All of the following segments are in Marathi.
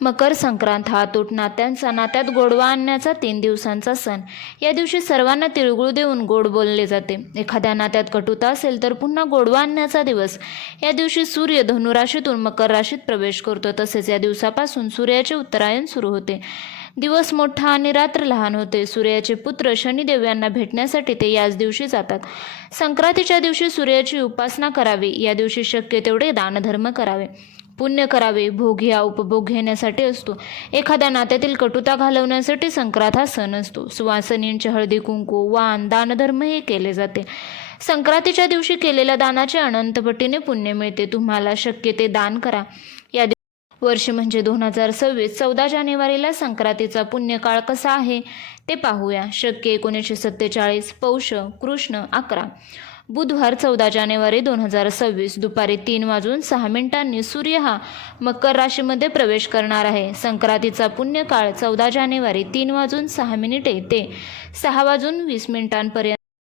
मकर संक्रांत हा अतूट नात्यात गोडवा आणण्याचा 3 दिवसांचा सण. या दिवशी सर्वांना तिळगुळ देऊन गोड बोलले जाते. एखाद्या नात्यात कटुता असेल तर पुन्हा गोडवा आणण्याचा दिवस. या दिवशी सूर्य धनुराशीतून मकर राशीत प्रवेश करतो. तसेच या दिवसापासून सूर्याचे उत्तरायण सुरू होते. दिवस मोठा आणि रात्र लहान होते. सूर्याचे पुत्र शनिदेव यांना भेटण्यासाठी ते याच दिवशी जातात. संक्रांतीच्या दिवशी सूर्याची उपासना करावी. या दिवशी शक्य तेवढे दानधर्म करावे, पुण्य करावे. भोग हा उपभोग घेण्यासाठी असतो. एखाद्या नात्यातील कटुता घालवण्यासाठी संक्रांत हा सण असतो. सुवासिनींचे हळदी कुंकू, वाण, दानधर्म हे केले जाते. संक्रांतीच्या दिवशी केलेल्या दानाचे अनंत पटीने पुण्य मिळते. तुम्हाला शक्य ते दान करा. या वर्ष म्हणजे 2026 14 जानेवारीला संक्रांतीचा पुण्यकाळ कसा आहे ते पाहूया. शक्य 1947 पौष कृष्ण 11 बुधवार 14 जानेवारी 2026 दुपारी 3:06 सूर्य हा मकर राशीमध्ये प्रवेश करणार आहे. संक्रांतीचा पुण्यकाळ 14 जानेवारी 3:06 ते 6:20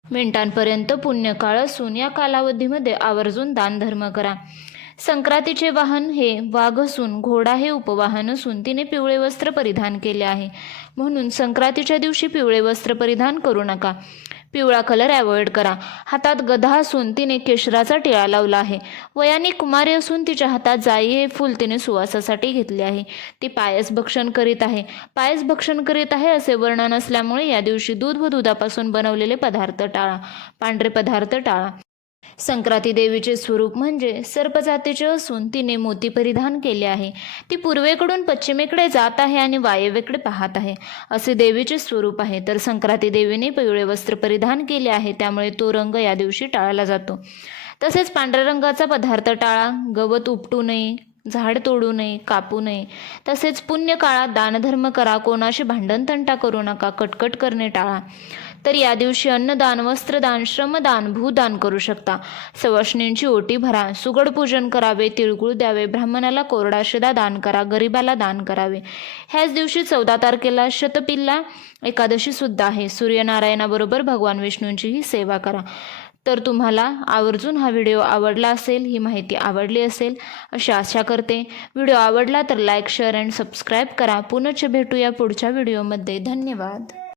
मिनिटांपर्यंत पुण्यकाळ असून या कालावधीमध्ये आवर्जून दानधर्म करा. संक्रांतीचे वाहन हे वाघ असून घोडा हे उपवाहन असून तिने पिवळे वस्त्र परिधान केले आहे. म्हणून संक्रांतीच्या दिवशी पिवळे वस्त्र परिधान करू नका. पिवळा कलर अवॉइड करा. हातात गदा असून तिने केशराचा टिळा लावला आहे. वयाने कुमारी असून तिच्या हातात जाई हे फूल तिने सुवासासाठी घेतले आहे. ती पायस भक्षण करीत आहे. पायस भक्षण करीत आहे असे वर्णन असल्यामुळे या दिवशी दूध व दुधापासून बनवलेले पदार्थ टाळा. पांढरे पदार्थ टाळा. संक्रांती देवीचे स्वरूप म्हणजे सर्पजातीचे असून तिने मोती परिधान केले आहे. ती पूर्वेकडून पश्चिमेकडे जात आहे आणि वायव्येकडे पाहत आहे असे देवीचे स्वरूप आहे. तर संक्रांती देवीने पिवळे वस्त्र परिधान केले आहे, त्यामुळे तो रंग या दिवशी टाळला जातो. तसेच पांढऱ्या रंगाचा पदार्थ टाळा. गवत उपटू नये, झाड तोडू नये, कापू नये. तसेच पुण्य काळात दानधर्म करा. कोणाशी भांडण तंटा करू नका. कटकट करणे टाळा. तर या दिवशी अन्नदान, वस्त्रदान, श्रमदान, भूदान करू शकता. सवाष्णींची ओटी भरा. सुगड पूजन करावे. तिळगुळ द्यावे. ब्राह्मणाला कोरडा शिदा दान करा. गरिबाला दान करावे. ह्याच दिवशी 14 तारखेला शतपिल्ला एकादशी सुद्धा आहे. सूर्यनारायणाबरोबर भगवान विष्णूंचीही सेवा करा. तर तुम्हाला आवर्जून हा व्हिडिओ आवडला असेल, ही माहिती आवडली असेल अशी आशा करते. व्हिडिओ आवडला तर लाईक, शेअर अँड सबस्क्राईब करा. पुनश्च भेटूया पुढच्या व्हिडिओमध्ये. धन्यवाद.